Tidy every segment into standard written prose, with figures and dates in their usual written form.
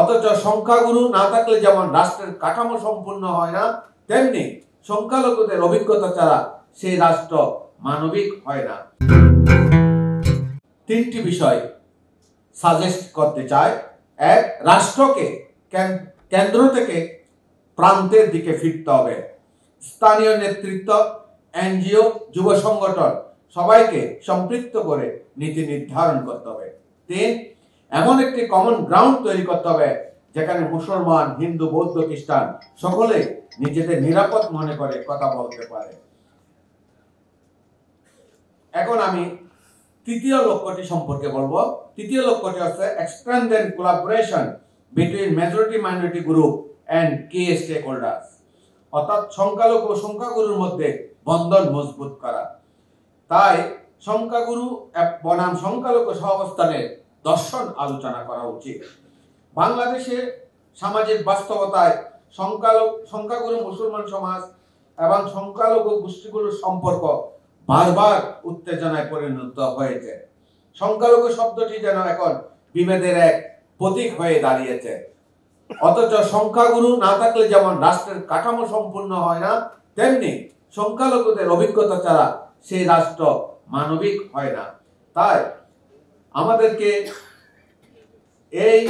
অথচ সংখ্যাগুরু না থাকলে যেমন রাষ্ট্রের কাঠামো সম্পূর্ণ হয় না, তেমনি সংখ্যালঘুদের অভিজ্ঞতা ছাড়া সেই রাষ্ট্র মানবিক হয় না। তিনটি বিষয় সাজেস্ট করতে চাই। এক, রাষ্ট্রকে কেন্দ্র থেকে প্রান্তের দিকে ফিরতে হবে। স্থানীয় নেতৃত্ব, এনজিও, যুব সংগঠন সবাইকে সম্পৃক্ত করে নীতি নির্ধারণ করতে হবে। তিন, এমন একটি কমন গ্রাউন্ড তৈরি করতে হবে যেখানে মুসলমান, হিন্দু, বৌদ্ধ, খ্রিস্টান সকলে নিজেদের নিরাপদ মনে করে কথা বলতে পারে। এখন আমি তৃতীয় লক্ষ্যটি সম্পর্কে বলবো। তৃতীয় লক্ষ্যটি হচ্ছে extended collaboration between majority minority group and key stakeholders, অর্থাৎ সংখ্যালঘু ও সংখ্যাগুরুর মধ্যে বন্ধন মজবুত করা। তাই সংখ্যাগুরু বনাম সংখ্যালঘু সহাবস্থানের দর্শন আলোচনা করা উচিত। বাংলাদেশে সামাজিক বাস্তবতায় সংখ্যাগুরু মুসলমান সমাজ এবং সংখ্যালঘু গোষ্ঠীগুলোর সম্পর্ক বারবার উত্তেজনায় পরিণত হয়েছে। সংখ্যালঘু শব্দটি যেন এখন বিভেদের এক প্রতীক হয়ে দাঁড়িয়েছে। অথচ সংখ্যাগুরু না থাকলে যেমন রাষ্ট্রের কাঠামো সম্পূর্ণ হয় না, তেমনি সংখ্যালঘুদের অভিজ্ঞতা ছাড়া সেই রাষ্ট্র মানবিক হয় না। তাই আমাদেরকে এই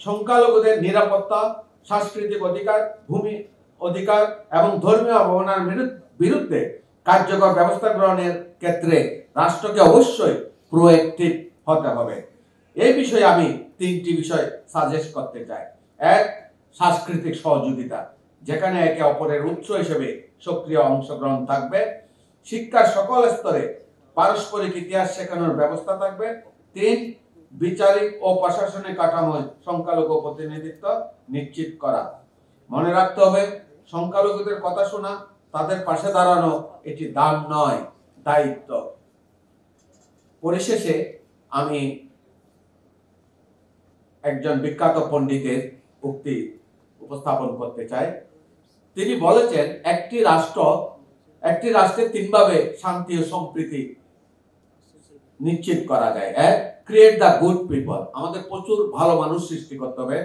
সংখ্যালঘুদের নিরাপত্তা, সাংস্কৃতিক অধিকার, ভূমি অধিকার এবং ধর্মীয় অবমাননার বিরুদ্ধে কার্যকর ব্যবস্থা গ্রহণের ক্ষেত্রে রাষ্ট্রকে অবশ্যই প্রোঅ্যাক্টিভ হতে হবে। এই বিষয়ে আমি তিনটি বিষয় সাজেস্ট করতে চাই। এক, সাংস্কৃতিক সহযোগিতা, যেখানে একে অপরের উৎস হিসেবে সক্রিয় অংশগ্রহণ থাকবে। শিক্ষার সকল স্তরে পারস্পরিক ইতিহাস শেখানোর ব্যবস্থা থাকবে। তিন, বিচারিক ও প্রশাসনিক কাঠামোয় সংখ্যালঘু প্রতিনিধিত্ব নিশ্চিত করা। মনে রাখতে হবে, সংখ্যালঘুদের কথা শোনা, তাদের পাশে দাঁড়ানো এটি দান নয়, দায়িত্ব। পরিশেষে আমি একজন বিখ্যাত পণ্ডিতের উক্তি উপস্থাপন করতে চাই। তিনি বলেছেন, একটি রাষ্ট্রের তিনভাবে শান্তি ও সম্প্রীতি নিশ্চিত করা যায়। এক, ক্রিয়েট দ্য গুড পিপল, আমাদের প্রচুর ভালো মানুষ সৃষ্টি করতে হবে।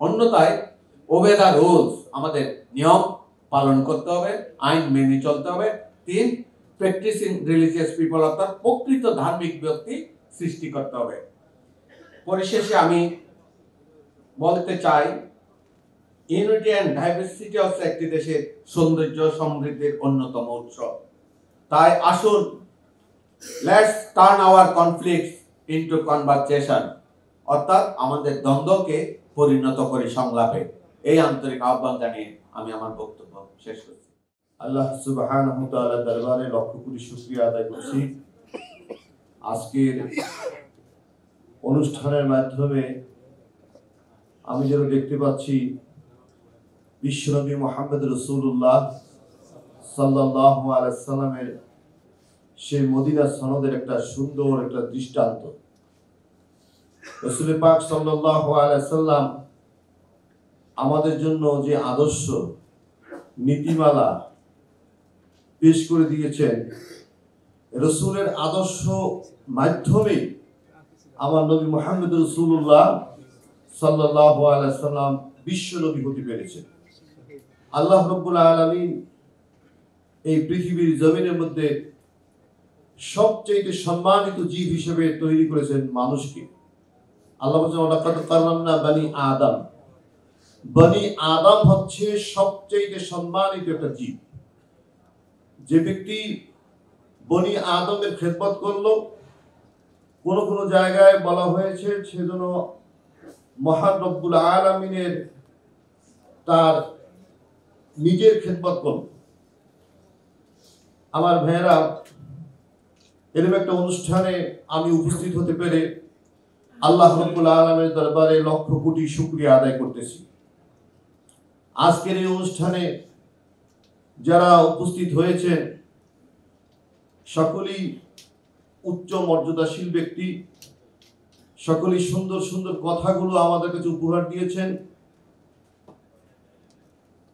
অন্যথায় ওবে দ্য রুলস, আমাদের নিয়ম পালন করতে হবে, আইন মেনে চলতে হবে। তিন, প্র্যাকটিসিং রিলিজিয়াস পিপল, অর্থাৎ প্রকৃত ধার্মিক ব্যক্তি সৃষ্টি করতে হবে। পরিশেষে আমি বলতে চাই, ইউনিটি অ্যান্ড ডাইভার্সিটি হচ্ছে একটি দেশের সৌন্দর্য সমৃদ্ধির অন্যতম উৎস। তাই আসুন, let's turn our conflicts into conversation, অর্থাৎ আমাদের দ্বন্দ্বকে পরিণত করি সংলাপে। এই আন্তরিক আহ্বান জানিয়ে আমি আমার বক্তব্য শেষ করছি। আল্লাহ সুবহানাহু ওয়া তাআলার দরবারে লক্ষ কোটি শুকরিয়া আদায় করছি। আজকের অনুষ্ঠানের মাধ্যমে আমি যেন দেখতে পাচ্ছি বিশ্বনবী মুহাম্মদ রাসূলুল্লাহ সাল্লাল্লাহু আলাইহি ওয়াসাল্লামের সেই মদিনা সনদের একটা সুন্দর একটা দৃষ্টান্ত। রাসূল পাক সাল্লাল্লাহু আলাইহি ওয়াসাল্লাম আমাদের জন্য যে আদর্শ নীতিমালা পেশ করে দিয়েছেন, রাসূলের আদর্শ মাধ্যমে আমার নবী মুহাম্মদ রাসূলুল্লাহ সাল্লাল্লাহু আলাইহি ওয়াসাল্লাম বিশ্ব নবী হতে পেরেছেন। আল্লাহ রাব্বুল আলামিন এই পৃথিবীর জমিনের মধ্যে সবচেয়ে সম্মানিত জীব হিসেবে তৈরি করেছেন মানুষকে। আল্লাহ বলেন, ওয়ালাকাদ কাররামনা বনি আদম। বনি আদম হচ্ছে সবচেয়ে সম্মানিত একটা জীব। যে ব্যক্তি বনি আদমের খেদমত করলো, কোন কোন জায়গায় বলা হয়েছে সেজন্য মহান রব্বুল আলামিনের তার নিজের খেদমত করল। আমার ভাইয়েরা, এরকম একটা অনুষ্ঠানে আমি উপস্থিত হতে পেরে আল্লাহ রাব্বুল আলামিনের দরবারে লক্ষ কোটি শুকরিয়া আদায় করতেছি। আজকের এই অনুষ্ঠানে যারা উপস্থিত হয়েছেন সকলেই উচ্চ মর্যাদাশীল ব্যক্তি, সকলেই সুন্দর সুন্দর কথাগুলো আমাদের কাছে উপহার দিয়েছেন।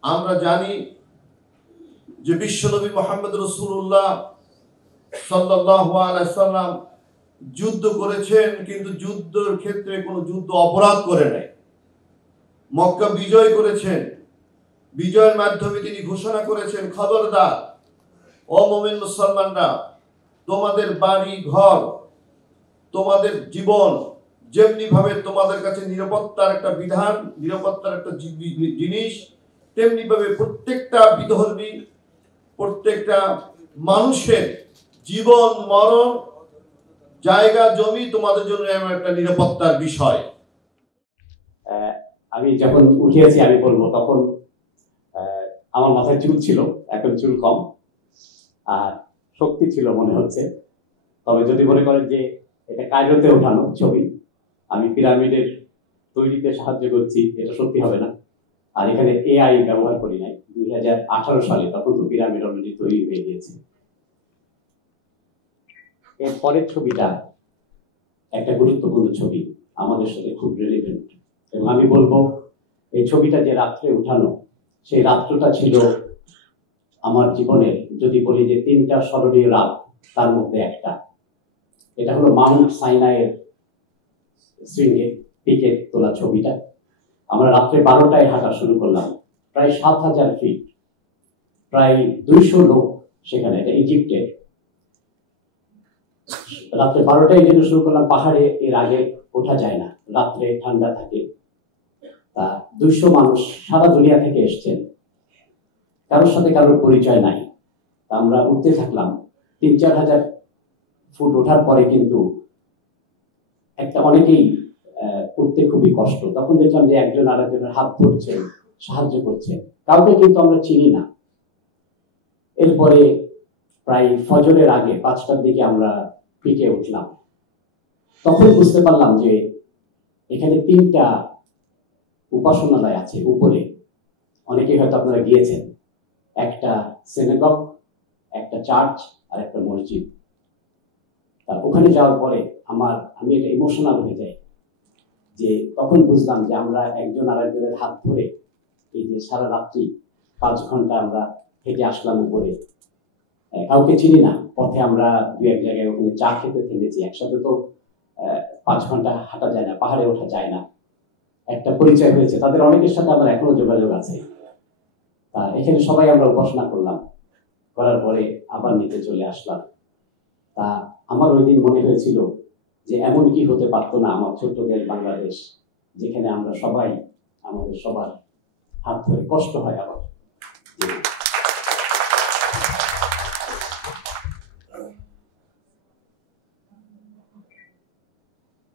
আমরা জানি যে বিশ্বনবী মুহাম্মদ রাসূলুল্লাহ সাল্লাল্লাহু আলাইহি ওয়াসাল্লাম যুদ্ধ করেছেন, কিন্তু যুদ্ধের ক্ষেত্রে কোনো যুদ্ধ অপরাধ করে নাই। মক্কা বিজয় করেছেন। বিজয়ের মাধ্যমে তিনি ঘোষণা করেছেন, খবরদার ও মুমিন মুসলমানরা, তোমাদের বাড়ি ঘর, তোমাদের জীবন যেমনি ভাবে তোমাদের কাছে নিরাপত্তার একটা বিধান, নিরাপত্তার একটা জিনিস, তেমনি ভাবে প্রত্যেকটা বিধর্মী, প্রত্যেকটা মানুষের জীবন মরণ, জায়গা জমি তোমাদের জন্য এমন একটা নিরাপত্তার বিষয়। আমি যখন উঠিয়েছি আমি বলবো, তখন আমার মাথায় চুল ছিল, এখন চুল কম, আর শক্তি ছিল মনে হচ্ছে। তবে যদি মনে করেন যে এটা কায়রোতে ওঠানো ছবি, আমি পিরামিডের তৈরিতে সাহায্য করছি, এটা সত্যি হবে না। আর এখানে এআই ব্যবহার করি নাই। 2018 সালে, তখন তো পিরামিড অলরেডি তৈরি হয়ে গিয়েছে। এর পরের ছবিটা একটা গুরুত্বপূর্ণ ছবি, আমাদের সাথে খুব রিলেভেন্ট। এবং আমি বলবো, এই ছবিটা যে রাত্রে উঠানো, সেই রাত্রটা ছিল আমার জীবনের, যদি বলি যে 3টা স্মরণীয় রাত, তার মধ্যে একটা। এটা হলো মাউন্ট সাইনাইয়ের শৃঙ্গে পিকে তোলা ছবিটা। আমরা রাত্রে 12টায় হাঁটা শুরু করলাম, প্রায় 7000 ফিট, প্রায় 200 লোক সেখানে। এটা ইজিপ্টের। রাত্রে 12টায় জন্য শুরু করলাম। পাহাড়ে এর আগে ওঠা যায় না, রাত্রে ঠান্ডা থাকে। তা 200 মানুষ সারা দুনিয়া থেকে এসছেন, কারোর সাথে কারোর পরিচয় নাই। আমরা উঠতে থাকলাম। 3-4 হাজার ফুট ওঠার পরে কিন্তু একটা অনেকেই উঠতে খুবই কষ্ট। তখন দেখলাম যে একজন আরেকজনের হাত ধরছেন, সাহায্য করছেন। কাউকে কিন্তু আমরা চিনি না। এরপরে প্রায় ফজরের আগে 5টার দিকে আমরা পিকে উঠলাম। তখন বুঝতে পারলাম যে এখানে 3টা উপাসনালয় আছে উপরে। অনেকেই হয়তো আপনারা গিয়েছেন। একটা সিনাগগ, একটা চার্চ, আর একটা মসজিদ। ওখানে যাওয়ার পরে আমি এটা ইমোশনাল হয়ে যাই, যে তখন বুঝলাম যে আমরা একজন আরেকজনের হাত ধরে এই যে সারা রাত্রি 5 ঘন্টা আমরা হেঁটে আসলাম উপরে। কাউকে চিনি না। পথে আমরা 2-1 জায়গায় ওখানে চা খেতে থেমেছি। একসাথে তো 5 ঘন্টা হাঁটা যায় না, পাহাড়ে ওঠা যায় না। একটা পরিচয় হয়েছে, তাদের অনেকের সাথে আমার এখনো যোগাযোগ আছে। তা এখানে সবাই আমরা উপাসনা করলাম, করার পরে আবার নিতে চলে আসলাম। তা আমার ওই দিন মনে হয়েছিল যে এমন কি হতে পারতো না আমার ছোট্ট দেশ বাংলাদেশ, যেখানে আমরা সবাই আমাদের সবার হাত ধরে, কষ্ট হয় আবার।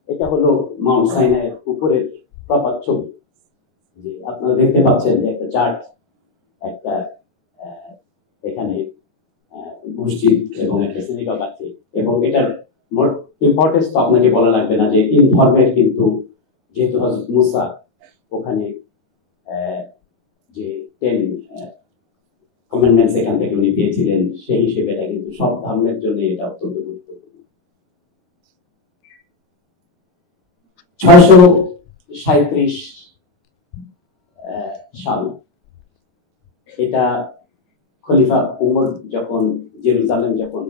এটা হলো মাউন্ট সাইনাইয়ের উপরের প্রপাত ছবি। যে আপনারা দেখতে পাচ্ছেন যে একটা চার্চ, একটা এখানে মসজিদ এবং একটা সিনাগগ আছে। এবং এটার মোর ইম্পর্টেন্স তো আপনাকে বলা লাগবে না, যে 3 ধর্মের কিন্তু, যেহেতু হযরত মুসা ওখানে যে 10 কমান্ডমেন্টস এখান থেকে উনি পেয়েছিলেন, সেই হিসেবে এটা কিন্তু সব ধর্মের জন্য এটা অত্যন্ত গুরুত্বপূর্ণ। 637 সাল, এটা খলিফা উমর যখন জেরুজালেম যখন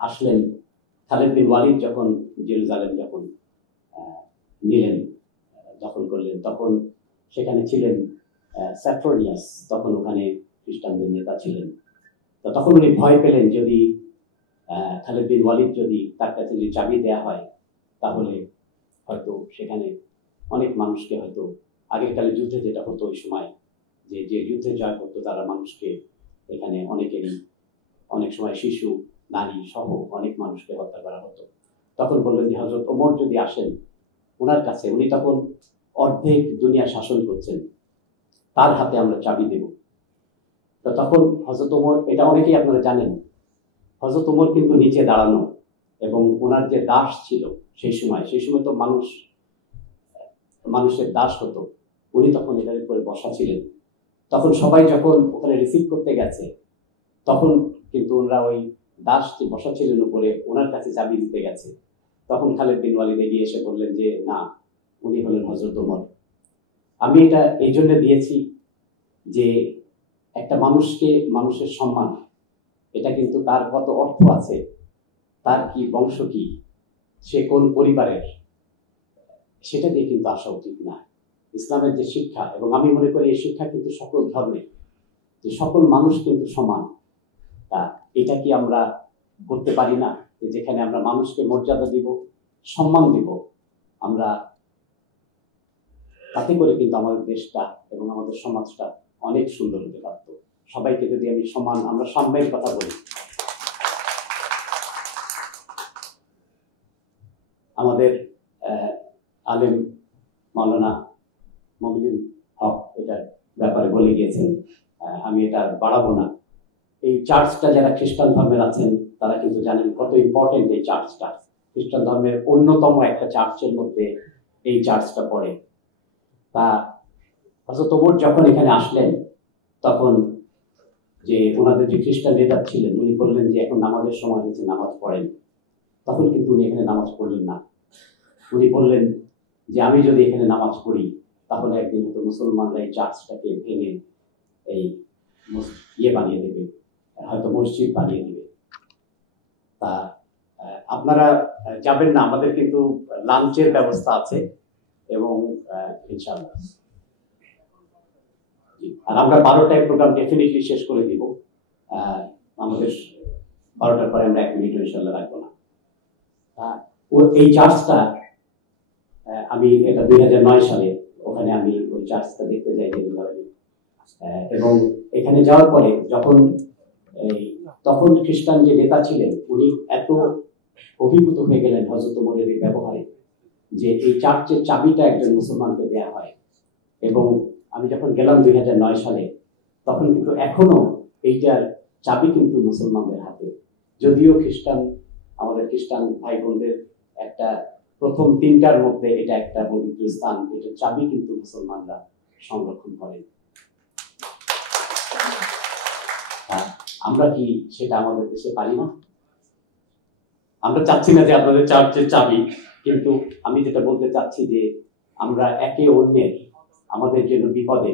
আসলেন, খালিদ বিন ওয়ালিদ যখন জেরুজালেম যখন নিলেন, দখল করলেন, তখন সেখানে ছিলেন স্যাফ্রোনিয়াস, তখন ওখানে খ্রিস্টানদের নেতা ছিলেন। তো তখন উনি ভয় পেলেন, যদি খালিদ বিন ওয়ালিদ যদি তার কাছে যদি চাবি দেওয়া হয়, তাহলে হয়তো সেখানে অনেক মানুষকে, হয়তো আগেকালে যুদ্ধে যেটা হতো ওই সময়, যে যুদ্ধে জয় করতো তারা মানুষকে, এখানে অনেকেরই অনেক সময় শিশু, নারী সহ অনেক মানুষকে হত্যা করা হতো। তখন বললেন যে হযরত ওমর যদি আসেন ওনার কাছে, উনি তখন অর্ধেক দুনিয়া শাসন করছেন, তার হাতে আমরা চাবি দেব। তো তখন হযরত ওমর, এটা অনেকেই আপনারা জানেন, হযরত ওমর কিন্তু নিচে দাঁড়ানো, এবং ওনার যে দাস ছিল সেই সময় তো মানুষের দাস হতো, উনি তখন এটার উপরে বসা ছিলেন। তখন সবাই যখন ওখানে রিসিভ করতে গেছে, তখন কিন্তু ওনারা ওই দাস যে বসা ছিলেন উপরে, ওনার কাছে চাবি দিতে গেছে। তখন খালিদ বিন ওয়ালিদ এগিয়ে এসে বললেন যে না, উনি হলেন হযরত ওমর। আমি এটা এই জন্য দিয়েছি যে একটা মানুষকে, মানুষের সম্মান, এটা কিন্তু তার কত অর্থ আছে, তার কি বংশ কি, সে কোন পরিবারের, সেটা দিয়ে কিন্তু আসা উচিত না। ইসলামের যে শিক্ষা, এবং আমি মনে করি এই শিক্ষা কিন্তু সকল ধর্মে, যে সকল মানুষ কিন্তু সমান, তা এটা কি আমরা করতে পারি না? যেখানে আমরা মানুষকে মর্যাদা দিব, সম্মান দিব, আমরা তাতে করে কিন্তু আমাদের দেশটা এবং আমাদের সমাজটা অনেক সুন্দর হতে পারত। সবাইকে যদি আমি সমান, আমরা সাম্যের কথা বলি, আমাদের আলেম মাওলানা মমিনুল হক এটার ব্যাপারে বলে গিয়েছেন, আমি এটা বাড়াবো না। এই চার্চটা যারা খ্রিস্টান ধর্মের আছেন তারা কিন্তু জানেন কত ইম্পর্টেন্ট এই চার্চটা। খ্রিস্টান ধর্মের অন্যতম একটা চার্চের মধ্যে এই চার্চটা পড়ে। তা হযরত ওমর যখন এখানে আসলেন, তখন যে ওনাদের যে খ্রিস্টান নেতা ছিলেন, উনি বললেন যে এখন নামাজের সময় হয়েছে, নামাজ পড়েন। তখন কিন্তু উনি এখানে নামাজ পড়লেন না। উনি বললেন যে আমি যদি এখানে নামাজ পড়ি তাহলে একদিন হয়তো মুসলমানরা এই চার্চটাকে ভেঙে এই বানিয়ে দেবে, হয়তো মসজিদ বানিয়ে দেবে। তা আপনারা যাবেন না, আমাদের কিন্তু লাঞ্চের ব্যবস্থা আছে এবং ইনশাআল্লাহ, আর আমরা 12টায় প্রোগ্রাম ডেফিনেটলি শেষ করে দিব। আমাদের 12টার পরে আমরা 1 মিনিট ইনশাআল্লাহ রাখবো না। এই চার্চটা আমি এটা 2009 সালে ওখানে আমি ওই চার্চটা দেখতে যাই জেরুজালেমে, এবং এখানে যাওয়ার পরে তখন খ্রিস্টান যে নেতা ছিলেন উনি এত অভিভূত হয়ে গেলেন হযরত ওমরের এই ব্যবহারে, যে এই চার্চের চাবিটা একজন মুসলমানকে দেওয়া হয়। এবং আমি যখন গেলাম 2009 সালে, তখন কিন্তু এখনো এইটার চাবি কিন্তু মুসলমানদের হাতে। যদিও আমাদের খ্রিস্টান ভাই বোনদের একটা প্রথম 3টার মধ্যে এটা একটা পবিত্র স্থান, এটার চাবি কিন্তু মুসলমানরা সংরক্ষণ করেন। আমরা কি সেটা আমাদের দেশে পারি না? আমরা চাচ্ছি না যে আপনাদের চার্চের চাবি, কিন্তু আমি যেটা বলতে চাচ্ছি যে আমরা একে অন্যের, আমাদের জন্য বিপদে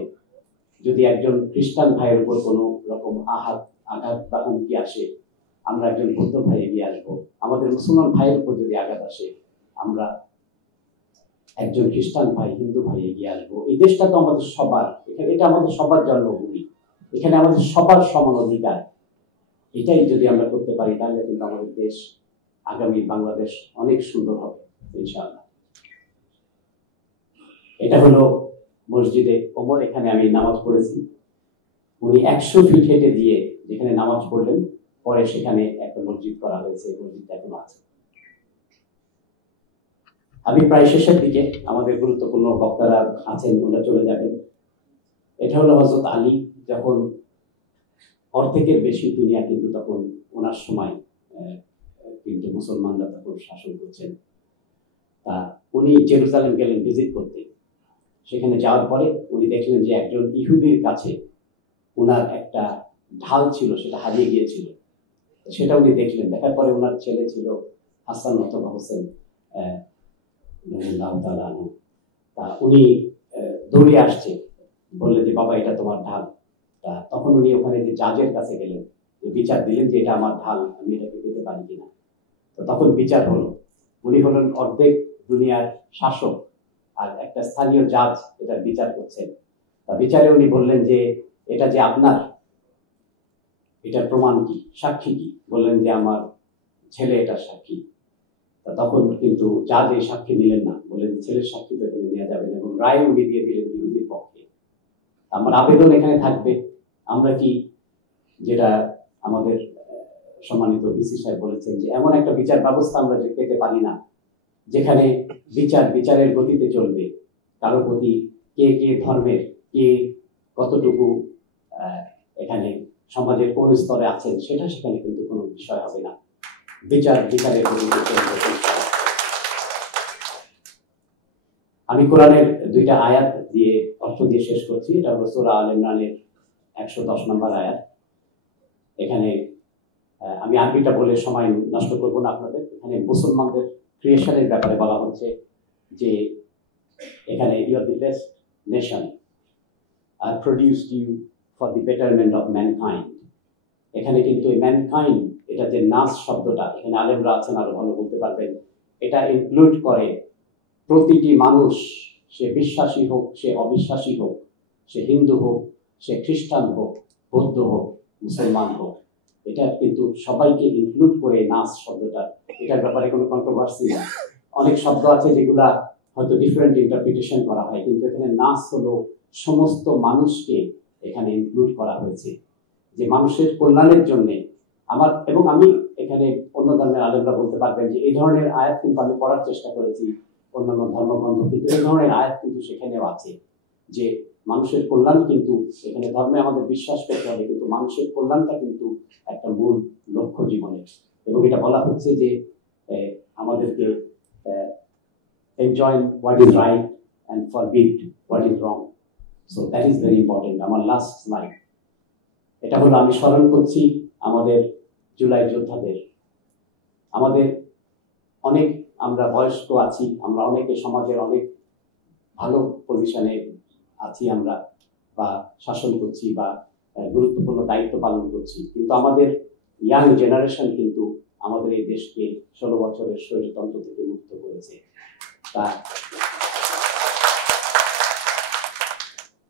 যদি একজন খ্রিস্টান ভাইয়ের উপর কোনো রকম আঘাত বা হুমকি আসে, আমরা একজন বৌদ্ধ ভাই এগিয়ে আসবো। আমাদের মুসলমান ভাইয়ের উপর যদি আঘাত আসে, আমরা একজন খ্রিস্টান ভাই, হিন্দু ভাই এগিয়ে আসবো। এই দেশটা তো আমাদের সবার, এটা আমাদের সবার জন্মভূমি, এখানে আমাদের সবার সমান অধিকার। এটাই যদি আমরা করতে পারি তাহলে কিন্তু আমাদের দেশ, আগামী বাংলাদেশ অনেক সুন্দর হবে ইনশাআল্লাহ। এটা হলো মসজিদে ওমর, এখানে আমি নামাজ পড়েছি। উনি 100 ফিট হেঁটে দিয়ে যেখানে নামাজ পড়লেন, পরে সেখানে একটা মসজিদ করা হয়েছে, মসজিদটা এখনো আছে। আমি প্রায় শেষের দিকে, আমাদের গুরুত্বপূর্ণ বক্তারা আছেন, ওরা চলে যাবেন। এটা হলো হযরত আলী, যখন অর্ধেকের বেশি দুনিয়া কিন্তু তখন ওনার সময় কিন্তু মুসলমানরা তখন শাসন করছেন। তা উনি জেরুজালেম গেলেন ভিজিট করতে। সেখানে যাওয়ার পরে উনি দেখলেন যে একজন ইহুদির কাছে ওনার একটা ঢাল ছিল, সেটা হারিয়ে গিয়েছিল। সেটা উনি দেখলেন, দেখার পরে ওনার ছেলে ছিল হাসান অথবা হোসেন, তা উনি দৌড়ে আসছে, বললেন যে বাবা এটা তোমার ঢাল। তা তখন উনি ওখানে যে জাজের কাছে গেলেন, বিচার দিলেন যে এটা আমার ঢাল, আমি এটাকে পেতে পারি কিনা। তো তখন বিচার হলো, উনি হলেন অর্ধেক দুনিয়ার শাসক আর একটা স্থানীয় জাজ এটার বিচার করছেন। তা বিচারে উনি বললেন যে এটা যে আপনার, এটার প্রমাণ কি, সাক্ষী কি? বললেন যে আমার ছেলে এটার সাক্ষী। তখন কিন্তু জাজ এই সাক্ষী নিলেন না, বললেন ছেলের সাক্ষী তো এখানে নেওয়া যাবে না, এবং রায় উনি দিয়ে দিলেন ইহুদির পক্ষে। আমার আবেদন এখানে থাকবে, আমরা কি, যেটা আমাদের সম্মানিত ভিসি সাহেব বলেছেন, যে এমন একটা বিচার ব্যবস্থা আমরা যে পেতে পারি না যেখানে বিচারের গতিতে চলবে, কারো প্রতি কে ধর্মের, কে কতটুকু এখানে সমাজের কোন স্তরে আছেন সেটা সেখানে কিন্তু কোনো বিষয় হবে না। বিচারের গতিতে চলবে। আমি কোরআনের 2টা আয়াত দিয়ে অর্থ দিয়ে শেষ করছি। এটা হলো সূরা আল ইমরানের 110 নম্বর আয়াত। এখানে আমি আরবিটা বলে সময় নষ্ট করবো না আপনাদের। এখানে মুসলমানদের ক্রিয়েশনের ব্যাপারে বলা হচ্ছে যে এখানে you are the best nation, I produced you for the betterment of mankind। এখানে কিন্তু এই ম্যানকাইন্ড, এটা যে নাস শব্দটা, এখানে আলেমরা আছেন আরো ভালো বলতে পারবেন, এটা ইনক্লুড করে প্রতিটি মানুষ, সে বিশ্বাসী হোক, সে অবিশ্বাসী হোক, সে হিন্দু হোক, সে খ্রিস্টান হোক, বৌদ্ধ হোক, মুসলমান হোক, এটা কিন্তু সবাইকে ইনক্লুড করে নাচ শব্দটা, এটার ব্যাপারে কোনো কন্ট্রোভার্সি না। অনেক শব্দ আছে যেগুলা হয়তো ডিফারেন্ট ইন্টারপ্রিটেশন করা হয়, কিন্তু এখানে নাচ হলো সমস্ত মানুষকে এখানে ইনক্লুড করা হয়েছে, যে মানুষের কল্যাণের জন্য। এবং আমি এখানে অন্য ধর্মের আলেমরা বলতে পারবেন যে এই ধরনের আয়াত কিন্তু আমি পড়ার চেষ্টা করেছি অন্যান্য ধর্মগ্রন্থ, কিন্তু এই ধরনের আয়াত কিন্তু সেখানেও আছে যে মানুষের কল্যাণ কিন্তু এখানে ধর্মে আমাদের বিশ্বাস করতে হবে, কিন্তু মানুষের কল্যাণটা কিন্তু একটা মূল লক্ষ্য জীবনের। এবং এটা বলা হচ্ছে যে আমাদেরকে enjoy what is right and forbid what is wrong. So that is very important. আমার লাস্ট স্লাইড এটা হলো, আমি স্মরণ করছি আমাদের জুলাই যোদ্ধাদের। আমাদের অনেক, আমরা বয়স্ক আছি, আমরা অনেকে সমাজের অনেক ভালো পজিশনে আছি আমরা, বা শাসন করছি বা গুরুত্বপূর্ণ দায়িত্ব পালন করছি, কিন্তু আমাদের ইয়াং জেনারেশন কিন্তু আমাদের এই দেশকে 16 বছরের স্বৈরতন্ত্র থেকে মুক্ত করেছে।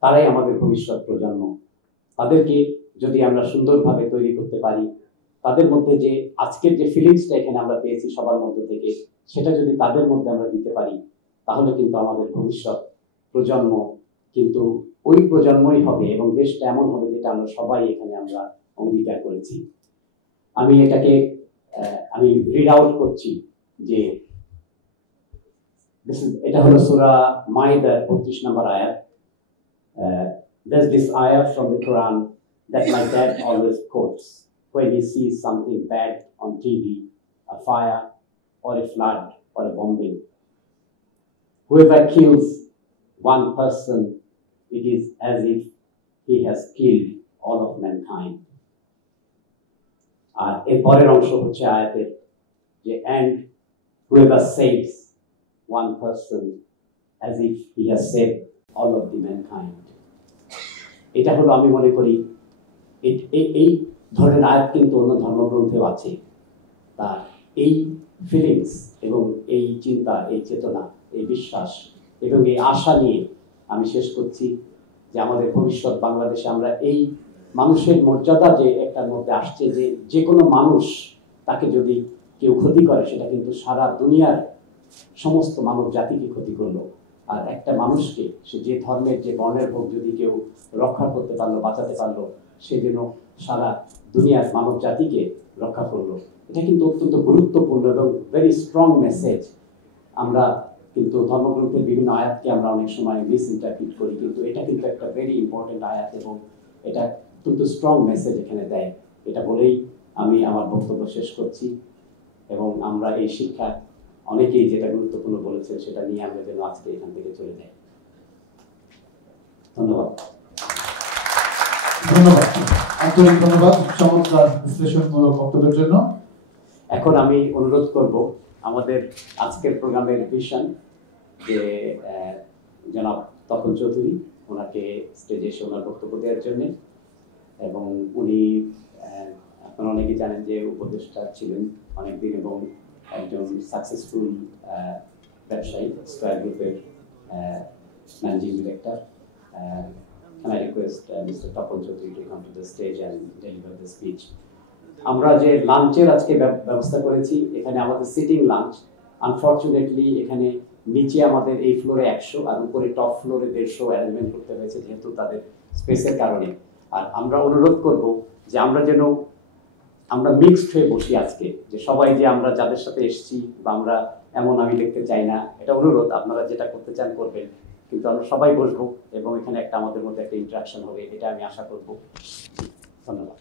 তারাই আমাদের ভবিষ্যৎ প্রজন্ম। তাদেরকে যদি আমরা সুন্দরভাবে তৈরি করতে পারি, তাদের মধ্যে যে আজকের যে ফিলিংসটা এখানে আমরা পেয়েছি সবার মধ্য থেকে, সেটা যদি তাদের মধ্যে আমরা দিতে পারি, তাহলে কিন্তু আমাদের ভবিষ্যৎ প্রজন্ম কিন্তু ওই প্রজন্মই হবে এবং দেশটা এমন হবে যেটা আমরা সবাই এখানে আমরা অঙ্গীকার করেছি। আমি এটাকে আমি রিড আউট করছি যে এটা হলো সূরা মাইদার 32 নম্বর আয়াত। There's this ayah from the Quran that my dad always quotes when he sees something bad on TV, a fire or a flood or a bombing. Whoever kills one person, it is as if he has killed all of mankind. আর এর পরের অংশ হচ্ছে আয়াতের যে and whoever saves one person as if he has saved all of the mankind. এটা হলো, আমি মনে করি এই ধরনের আয়াত কিন্তু অন্য ধর্মগ্রন্থেও আছে। তার এই ফিলিংস এবং এই চিন্তা, এই চেতনা, এই বিশ্বাস এবং এই আশা নিয়ে আমি শেষ করছি যে আমাদের ভবিষ্যৎ বাংলাদেশে আমরা এই মানুষের মর্যাদা যে একটার মধ্যে আসছে, যে যে কোনো মানুষ তাকে যদি কেউ ক্ষতি করে, সেটা কিন্তু সারা দুনিয়ার সমস্ত মানব জাতিকে ক্ষতি করলো। আর একটা মানুষকে, সে যে ধর্মের যে বর্ণের হোক, যদি কেউ রক্ষা করতে পারলো, বাঁচাতে পারলো, সে যেন সারা দুনিয়ার মানব জাতিকে রক্ষা করলো। এটা কিন্তু অত্যন্ত গুরুত্বপূর্ণ এবং ভেরি স্ট্রং মেসেজ। আমরা কিন্তু ধর্মগ্রন্থের বিভিন্ন আয়াতকে আমরা অনেক সময় মিস ইন্টারপ্রিট করি, কিন্তু এটা কিন্তু একটা ভেরি ইম্পর্টেন্ট আয়াত এবং এটা কিন্তু স্ট্রং মেসেজ এখানে দেয়। এটা বলেই আমি আমার বক্তব্য শেষ করছি এবং আমরা এই শিক্ষা অনেকেই যেটা গুরুত্বপূর্ণ বলেছেন সেটা নিয়ে আমরা যেন আজকে এখান থেকে চলে যাই। ধন্যবাদ। ধন্যবাদ, আন্তরিক ধন্যবাদ চমৎকার বিশ্লেষণমূলক বক্তব্যের জন্য। এখন আমি অনুরোধ করব আমাদের আজকের প্রোগ্রামের ভিশন যে জনাব তপন চৌধুরী, ওনাকে স্টেজে এসে ওনার বক্তব্য দেওয়ার জন্য। এবং উনি, আপনারা অনেকেই জানেন যে উপদেষ্টা ছিলেন অনেকদিন এবং একজন সাকসেসফুল ব্যবসায়ী, স্কয়ার গ্রুপের managing director. Can I request Mr. Tapan Chaudhary to come to the stage and deliver the speech? আমরা যে লাঞ্চের আজকে ব্যবস্থা করেছি, এখানে আমাদের সিটিং লাঞ্চ। আনফর্চুনেটলি এখানে নিচে আমাদের এই ফ্লোরে 100 আর উপরে টপ ফ্লোরে 150 অ্যারেঞ্জমেন্ট করতে হয়েছে যেহেতু তাদের স্পেসের কারণে। আর আমরা অনুরোধ করব যে আমরা যেন আমরা মিক্সড হয়ে বসি আজকে, যে সবাই যে আমরা যাদের সাথে এসেছি বা আমরা এমন আমি দেখতে চাই না, এটা অনুরোধ। আপনারা যেটা করতে চান করবেন, কিন্তু আমরা সবাই বসবো এবং এখানে একটা আমাদের মধ্যে একটা ইন্টারাকশন হবে, এটা আমি আশা করব। ধন্যবাদ।